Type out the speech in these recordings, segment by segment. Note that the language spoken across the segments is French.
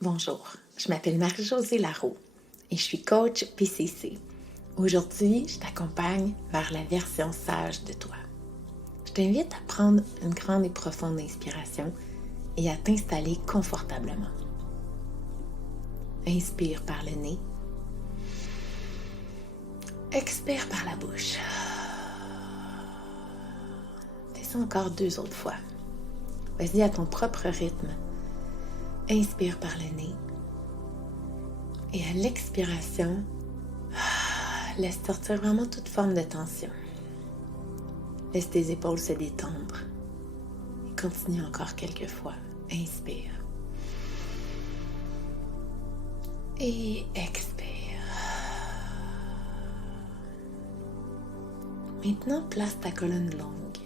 Bonjour, je m'appelle Marie-Josée Larreau et je suis coach PCC. Aujourd'hui, je t'accompagne vers la version sage de toi. Je t'invite à prendre une grande et profonde inspiration et à t'installer confortablement. Inspire par le nez. Expire par la bouche. Fais ça encore 2 autres fois. Vas-y à ton propre rythme. Inspire par le nez. Et à l'expiration, laisse sortir vraiment toute forme de tension. Laisse tes épaules se détendre. Et continue encore quelques fois. Inspire. Et expire. Maintenant, place ta colonne longue.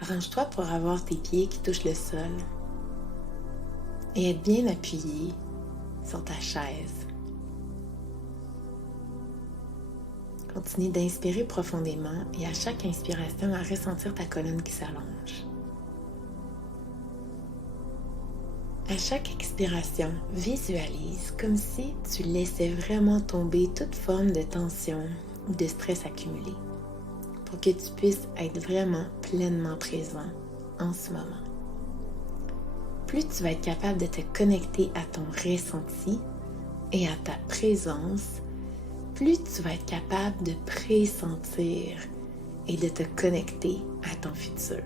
Arrange-toi pour avoir tes pieds qui touchent le sol et être bien appuyé sur ta chaise. Continue d'inspirer profondément et à chaque inspiration, à ressentir ta colonne qui s'allonge. À chaque expiration, visualise comme si tu laissais vraiment tomber toute forme de tension ou de stress accumulé pour que tu puisses être vraiment pleinement présent en ce moment. Plus tu vas être capable de te connecter à ton ressenti et à ta présence, plus tu vas être capable de pressentir et de te connecter à ton futur.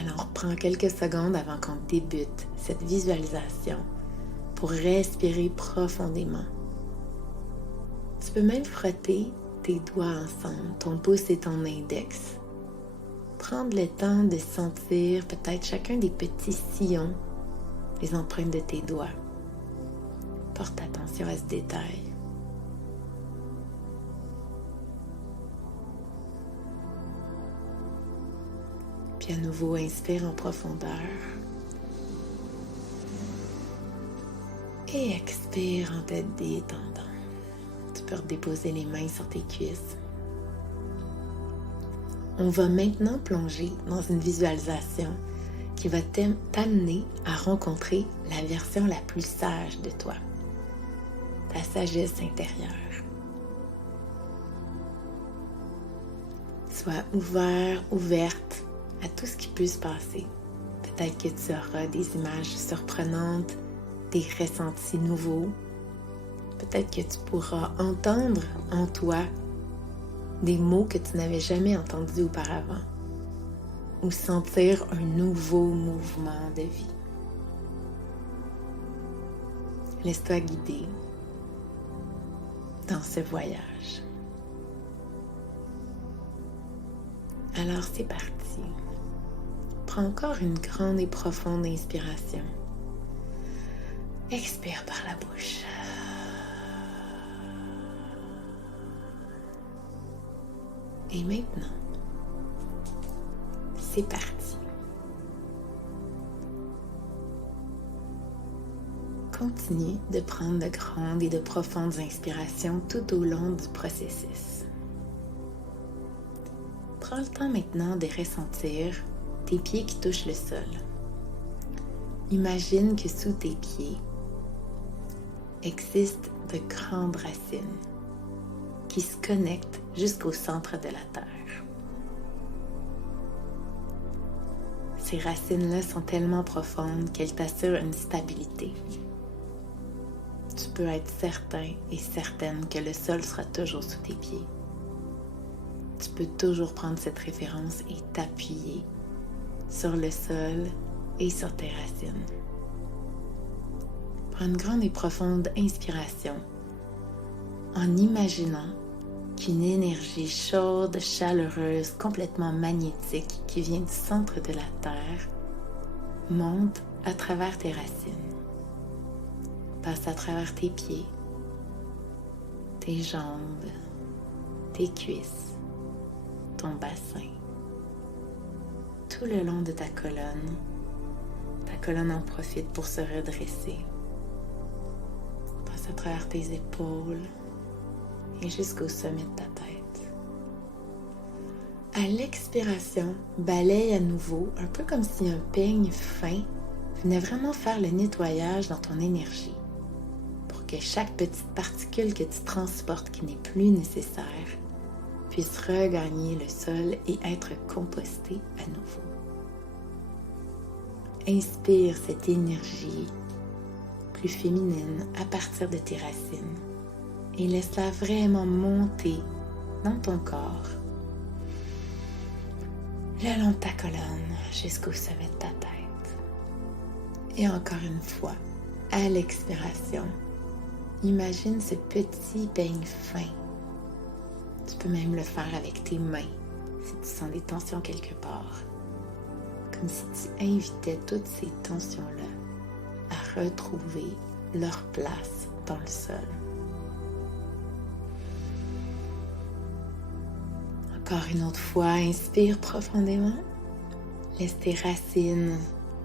Alors, prends quelques secondes avant qu'on débute cette visualisation pour respirer profondément. Tu peux même frotter tes doigts ensemble, ton pouce et ton index. Prendre le temps de sentir peut-être chacun des petits sillons, les empreintes de tes doigts. Porte attention à ce détail. Puis à nouveau, inspire en profondeur. Et expire en te détendant. Tu peux redéposer les mains sur tes cuisses. On va maintenant plonger dans une visualisation qui va t'amener à rencontrer la version la plus sage de toi, ta sagesse intérieure. Sois ouvert, ouverte à tout ce qui peut se passer. Peut-être que tu auras des images surprenantes, des ressentis nouveaux. Peut-être que tu pourras entendre en toi des mots que tu n'avais jamais entendus auparavant ou sentir un nouveau mouvement de vie. Laisse-toi guider dans ce voyage. Alors c'est parti. Prends encore une grande et profonde inspiration. Expire par la bouche. Et maintenant, c'est parti. Continue de prendre de grandes et de profondes inspirations tout au long du processus. Prends le temps maintenant de ressentir tes pieds qui touchent le sol. Imagine que sous tes pieds existent de grandes racines qui se connectent jusqu'au centre de la terre. Ces racines-là sont tellement profondes qu'elles t'assurent une stabilité. Tu peux être certain et certaine que le sol sera toujours sous tes pieds. Tu peux toujours prendre cette référence et t'appuyer sur le sol et sur tes racines. Prends une grande et profonde inspiration en imaginant qu'une énergie chaude, chaleureuse, complètement magnétique qui vient du centre de la Terre monte à travers tes racines, passe à travers tes pieds, tes jambes, tes cuisses, ton bassin, tout le long de ta colonne. Ta colonne en profite pour se redresser. Passe à travers tes épaules et jusqu'au sommet de ta tête. À l'expiration, balaye à nouveau, un peu comme si un peigne fin venait vraiment faire le nettoyage dans ton énergie pour que chaque petite particule que tu transportes qui n'est plus nécessaire puisse regagner le sol et être compostée à nouveau. Inspire cette énergie plus féminine à partir de tes racines et laisse-la vraiment monter dans ton corps, le long de ta colonne jusqu'au sommet de ta tête. Et encore une fois, à l'expiration, imagine ce petit peigne fin. Tu peux même le faire avec tes mains si tu sens des tensions quelque part. Comme si tu invitais toutes ces tensions-là à retrouver leur place dans le sol. Encore une autre fois, inspire profondément. Laisse tes racines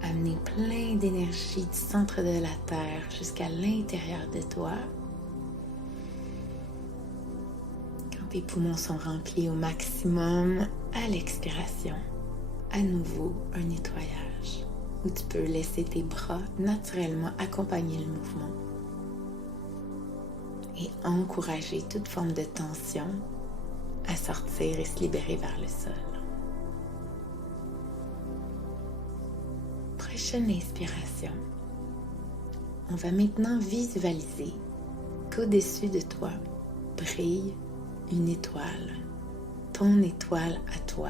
amener plein d'énergie du centre de la terre jusqu'à l'intérieur de toi. Quand tes poumons sont remplis au maximum, à l'expiration, à nouveau un nettoyage où tu peux laisser tes bras naturellement accompagner le mouvement et encourager toute forme de tension à sortir et se libérer vers le sol. Prochaine inspiration. On va maintenant visualiser qu'au-dessus de toi brille une étoile. Ton étoile à toi.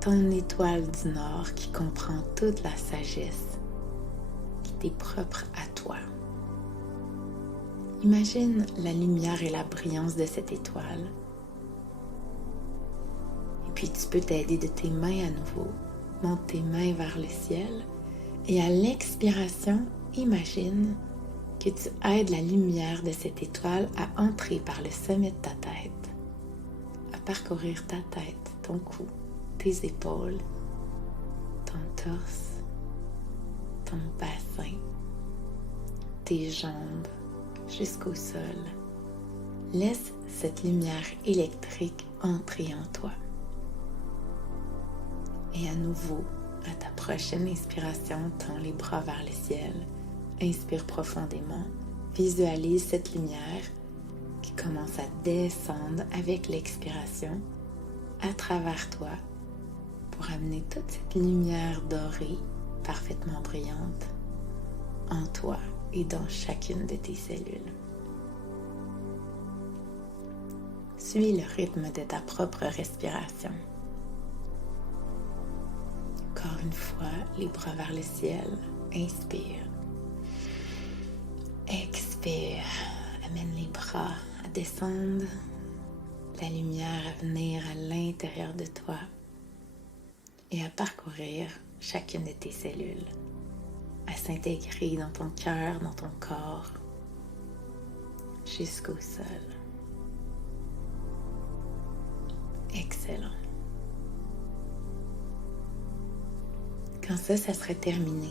Ton étoile du Nord qui comprend toute la sagesse qui t'est propre à toi. Imagine la lumière et la brillance de cette étoile. Et puis tu peux t'aider de tes mains à nouveau. Monte tes mains vers le ciel et à l'expiration, imagine que tu aides la lumière de cette étoile à entrer par le sommet de ta tête, à parcourir ta tête, ton cou, tes épaules, ton torse, ton bassin, tes jambes jusqu'au sol. Laisse cette lumière électrique entrer en toi. Et à nouveau, à ta prochaine inspiration, tends les bras vers le ciel. Inspire profondément. Visualise cette lumière qui commence à descendre avec l'expiration à travers toi pour amener toute cette lumière dorée, parfaitement brillante, en toi et dans chacune de tes cellules. Suis le rythme de ta propre respiration. Encore une fois, les bras vers le ciel. Inspire. Expire. Amène les bras à descendre. La lumière à venir à l'intérieur de toi et à parcourir chacune de tes cellules, à s'intégrer dans ton cœur, dans ton corps, jusqu'au sol. Excellent. Quand ça serait terminé,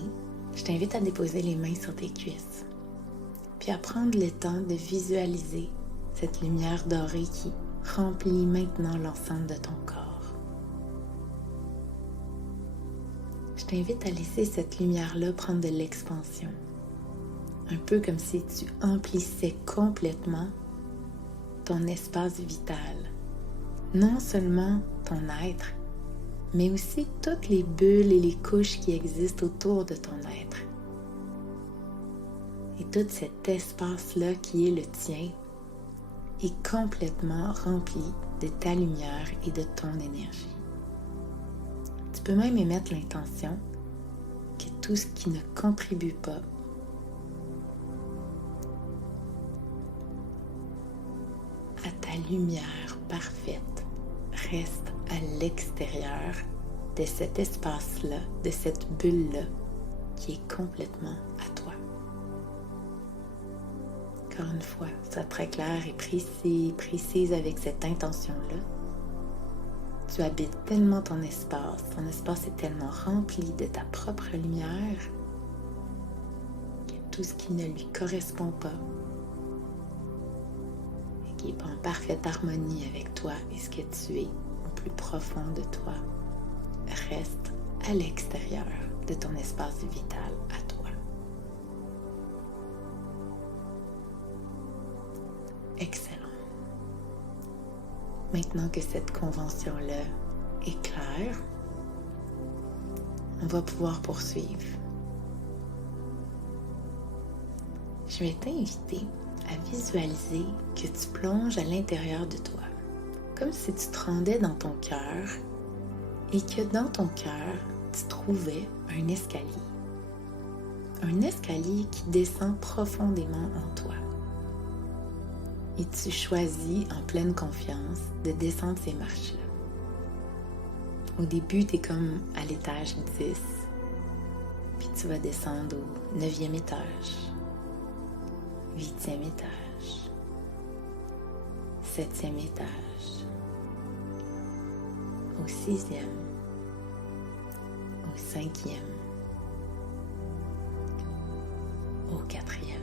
je t'invite à déposer les mains sur tes cuisses, puis à prendre le temps de visualiser cette lumière dorée qui remplit maintenant l'ensemble de ton corps. Je t'invite à laisser cette lumière-là prendre de l'expansion, un peu comme si tu emplissais complètement ton espace vital, non seulement ton être, mais aussi toutes les bulles et les couches qui existent autour de ton être. Et tout cet espace-là qui est le tien est complètement rempli de ta lumière et de ton énergie. Tu peux même émettre l'intention que tout ce qui ne contribue pas à ta lumière parfaite reste à l'extérieur de cet espace-là, de cette bulle-là qui est complètement à toi. Encore une fois, sois très clair et précise avec cette intention-là. Tu habites tellement ton espace est tellement rempli de ta propre lumière que tout ce qui ne lui correspond pas et qui n'est pas en parfaite harmonie avec toi et ce que tu es au plus profond de toi reste à l'extérieur de ton espace vital à toi. Excellent. Maintenant que cette convention-là est claire, on va pouvoir poursuivre. Je vais t'inviter à visualiser que tu plonges à l'intérieur de toi, comme si tu te rendais dans ton cœur et que dans ton cœur, tu trouvais un escalier. Un escalier qui descend profondément en toi. Et tu choisis en pleine confiance de descendre ces marches-là. Au début, tu es comme à l'étage 10, puis tu vas descendre au 9e étage, 8e étage, 7e étage, au 6e, au 5e, au 4e,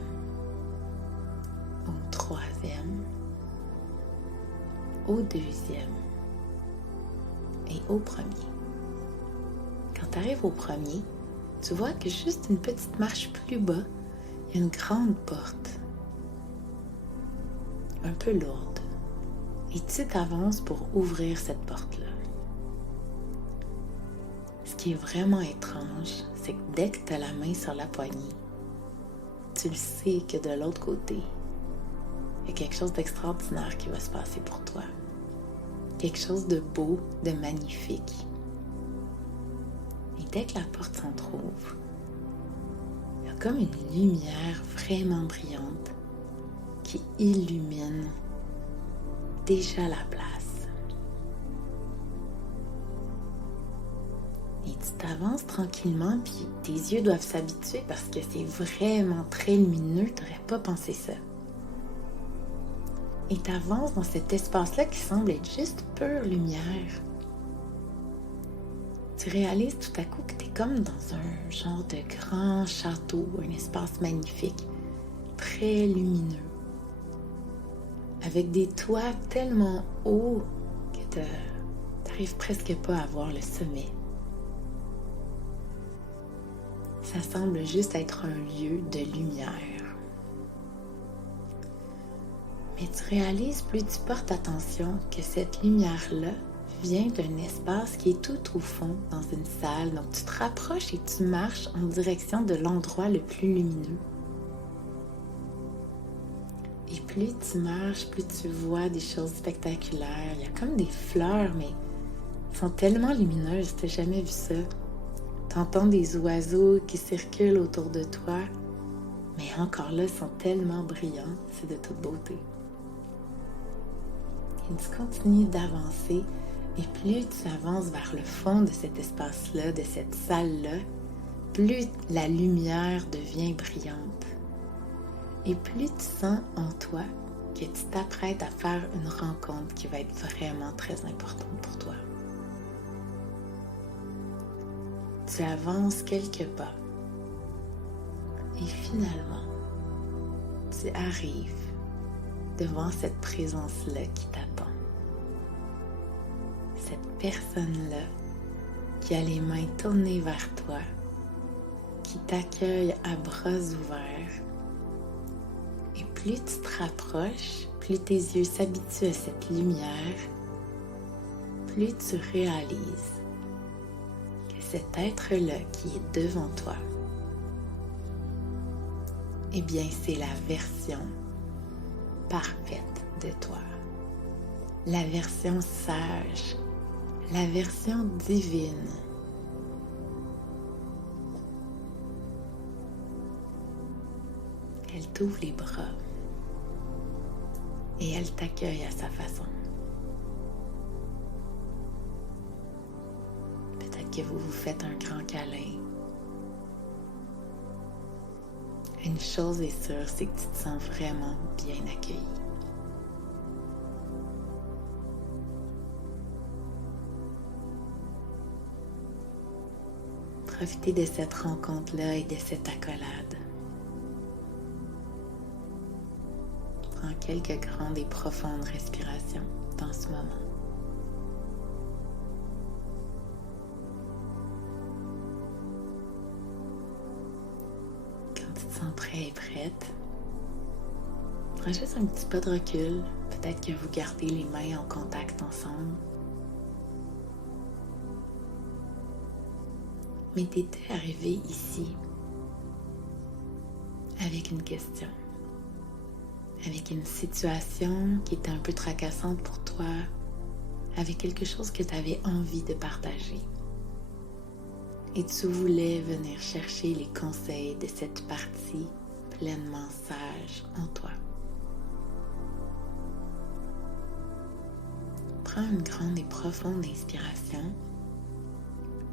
au 3e, au 2e et au 1er. Quand tu arrives au 1er, tu vois que juste une petite marche plus bas, il y a une grande porte, un peu lourde, et tu t'avances pour ouvrir cette porte-là. Ce qui est vraiment étrange, c'est que dès que tu as la main sur la poignée, tu le sais que de l'autre côté, il y a quelque chose d'extraordinaire qui va se passer pour toi. Quelque chose de beau, de magnifique. Et dès que la porte s'entrouvre, il y a comme une lumière vraiment brillante qui illumine déjà la place. Et tu t'avances tranquillement, puis tes yeux doivent s'habituer parce que c'est vraiment très lumineux, tu n'aurais pas pensé ça. Et tu avances dans cet espace-là qui semble être juste pure lumière. Tu réalises tout à coup que tu es comme dans un genre de grand château, un espace magnifique, très lumineux, avec des toits tellement hauts que tu n'arrives presque pas à voir le sommet. Ça semble juste être un lieu de lumière. Mais tu réalises, plus tu portes attention, que cette lumière-là vient d'un espace qui est tout au fond dans une salle. Donc tu te rapproches et tu marches en direction de l'endroit le plus lumineux. Et plus tu marches, plus tu vois des choses spectaculaires. Il y a comme des fleurs, mais elles sont tellement lumineuses, tu n'as jamais vu ça. Tu entends des oiseaux qui circulent autour de toi, mais encore là, ils sont tellement brillants, c'est de toute beauté. Et tu continues d'avancer, et plus tu avances vers le fond de cet espace-là, de cette salle-là, plus la lumière devient brillante. Et plus tu sens en toi que tu t'apprêtes à faire une rencontre qui va être vraiment très importante pour toi. Tu avances quelques pas, et finalement, tu arrives devant cette présence-là qui t'attend. Cette personne-là qui a les mains tournées vers toi, qui t'accueille à bras ouverts. Et plus tu te rapproches, plus tes yeux s'habituent à cette lumière, plus tu réalises que cet être-là qui est devant toi, eh bien c'est la version parfaite de toi, la version sage, la version divine. Elle t'ouvre les bras et elle t'accueille à sa façon. Peut-être que vous vous faites un grand câlin. Une chose est sûre, c'est que tu te sens vraiment bien accueilli. Profitez de cette rencontre-là et de cette accolade. Prends quelques grandes et profondes respirations dans ce moment. tu te sens prêt et prête, prends juste un petit pas de recul. Peut-être que vous gardez les mains en contact ensemble. Mais tu étais arrivé ici avec une question, avec une situation qui était un peu tracassante pour toi, avec quelque chose que tu avais envie de partager. Et tu voulais venir chercher les conseils de cette partie pleinement sage en toi. Prends une grande et profonde inspiration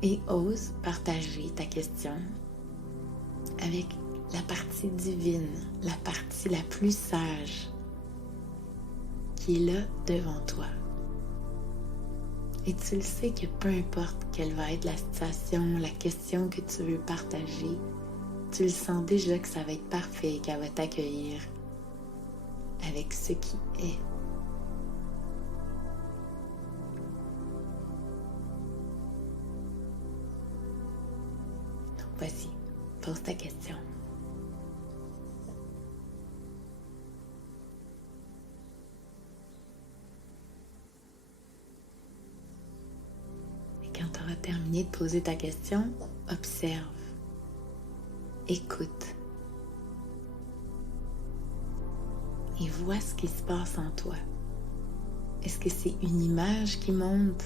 et ose partager ta question avec la partie divine, la partie la plus sage qui est là devant toi. Et tu le sais que peu importe quelle va être la situation, la question que tu veux partager, tu le sens déjà que ça va être parfait, qu'elle va t'accueillir avec ce qui est. Donc voici, pose ta question. Quand tu auras terminé de poser ta question, observe, écoute et vois ce qui se passe en toi. Est-ce que c'est une image qui monte,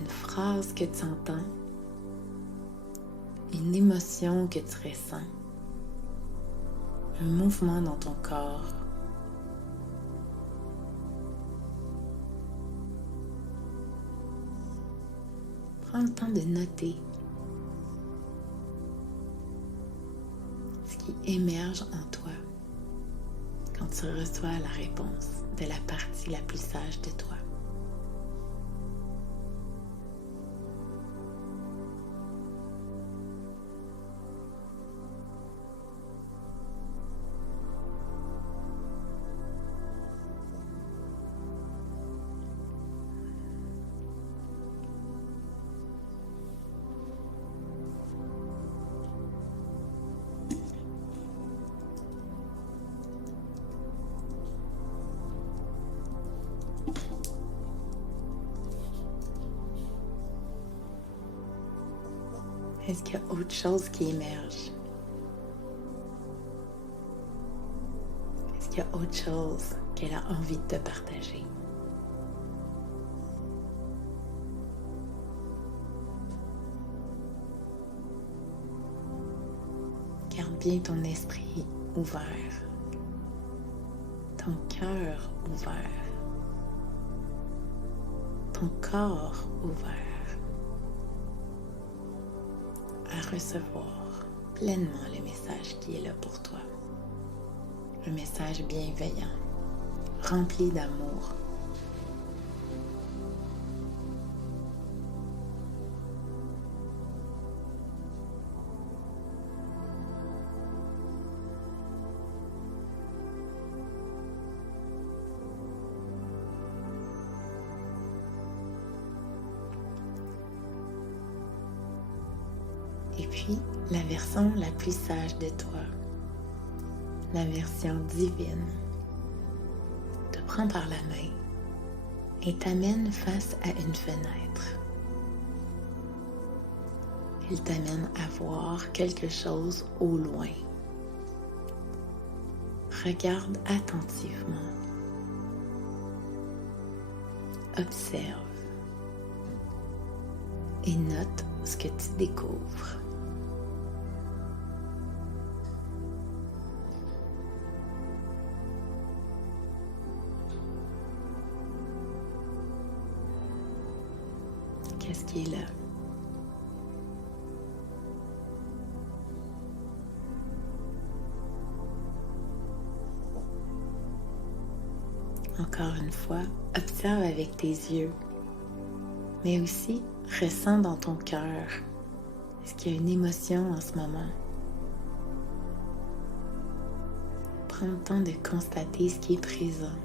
une phrase que tu entends, une émotion que tu ressens, un mouvement dans ton corps? Prends le temps de noter ce qui émerge en toi quand tu reçois la réponse de la partie la plus sage de toi. Est-ce qu'il y a autre chose qui émerge? Est-ce qu'il y a autre chose qu'elle a envie de te partager? Garde bien ton esprit ouvert, ton cœur ouvert, ton corps ouvert à recevoir pleinement le message qui est là pour toi. Un message bienveillant, rempli d'amour. Et puis, la version la plus sage de toi, la version divine, te prend par la main et t'amène face à une fenêtre. Il t'amène à voir quelque chose au loin. Regarde attentivement. Observe et note ce que tu découvres. Qu'est-ce qui est là? Encore une fois, observe avec tes yeux, mais aussi ressens dans ton cœur. Est-ce qu'il y a une émotion en ce moment? Prends le temps de constater ce qui est présent.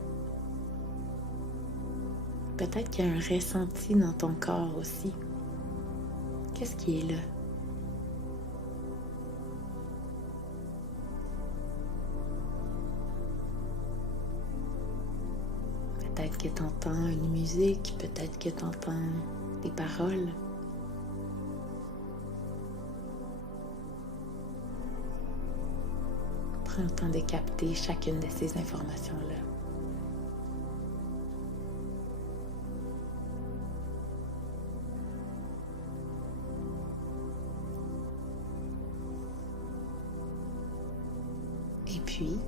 Peut-être qu'il y a un ressenti dans ton corps aussi. Qu'est-ce qui est là? Peut-être que tu entends une musique, peut-être que tu entends des paroles. Prends le temps de capter chacune de ces informations-là. Et puis,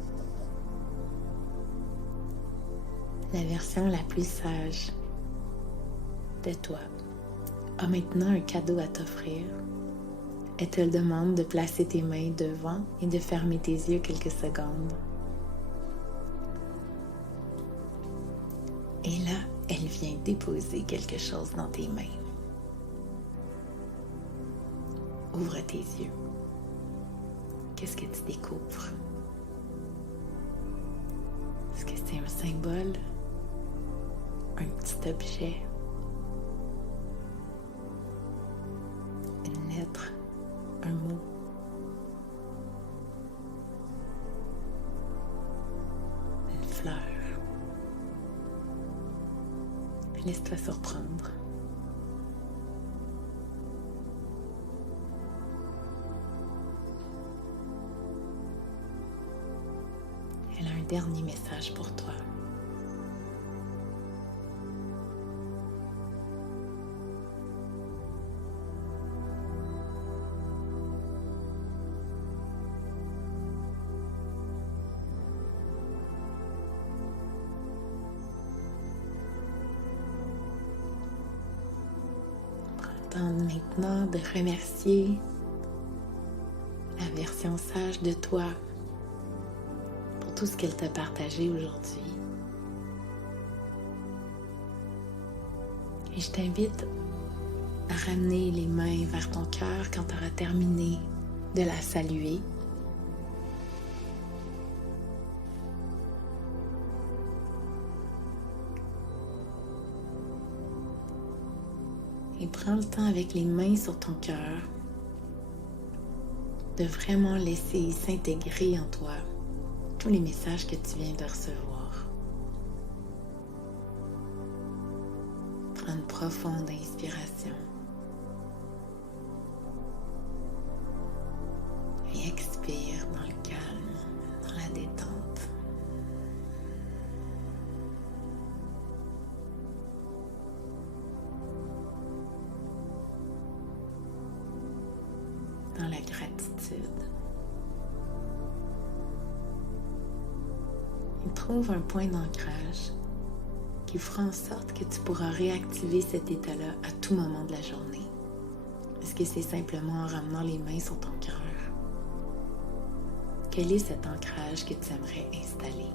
la version la plus sage de toi a maintenant un cadeau à t'offrir. Elle te demande de placer tes mains devant et de fermer tes yeux quelques secondes. Et là, elle vient déposer quelque chose dans tes mains. Ouvre tes yeux. Qu'est-ce que tu découvres? Est-ce que c'est un symbole? Un petit objet? Une lettre? Un mot? Une fleur? Laisse-toi surprendre. Elle a un dernier message pour toi. Maintenant de remercier la version sage de toi pour tout ce qu'elle t'a partagé aujourd'hui. Et je t'invite à ramener les mains vers ton cœur quand tu auras terminé de la saluer. Et prends le temps avec les mains sur ton cœur de vraiment laisser s'intégrer en toi tous les messages que tu viens de recevoir. Prends une profonde inspiration et expire dans le calme, dans la détente. Dans la gratitude. Et trouve un point d'ancrage qui fera en sorte que tu pourras réactiver cet état-là à tout moment de la journée. Est-ce que c'est simplement en ramenant les mains sur ton cœur? Quel est cet ancrage que tu aimerais installer?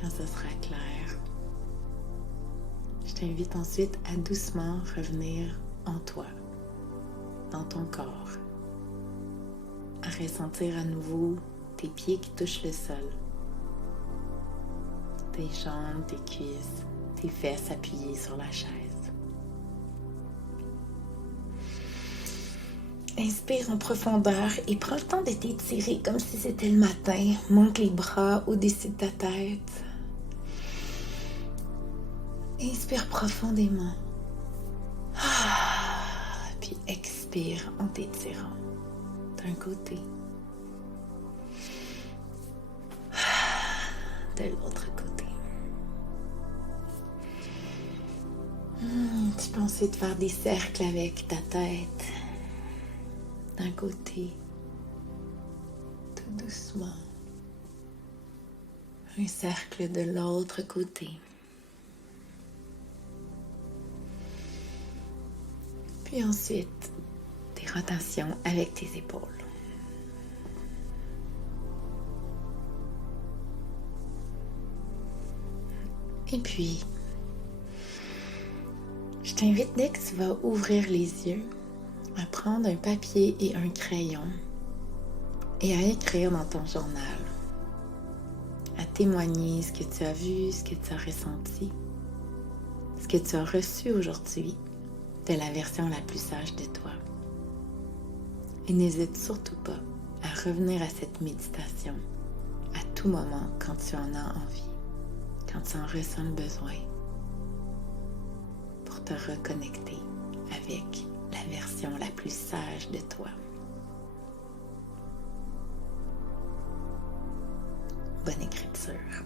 Quand ce sera clair, je t'invite ensuite à doucement revenir en toi, dans ton corps, à ressentir à nouveau tes pieds qui touchent le sol, tes jambes, tes cuisses, tes fesses appuyées sur la chaise. Inspire en profondeur et prends le temps de t'étirer comme si c'était le matin. Monte les bras au-dessus de ta tête. Inspire profondément. Puis expire en t'étirant d'un côté, de l'autre côté. Tu peux ensuite faire des cercles avec ta tête. D'un côté, tout doucement. Un cercle de l'autre côté. Puis ensuite, des rotations avec tes épaules. Et puis, je t'invite dès que tu vas ouvrir les yeux, à prendre un papier et un crayon et à écrire dans ton journal, à témoigner ce que tu as vu, ce que tu as ressenti, ce que tu as reçu aujourd'hui de la version la plus sage de toi. Et n'hésite surtout pas à revenir à cette méditation à tout moment quand tu en as envie, quand tu en ressens le besoin, pour te reconnecter avec la version la plus sage de toi. Bonne écriture.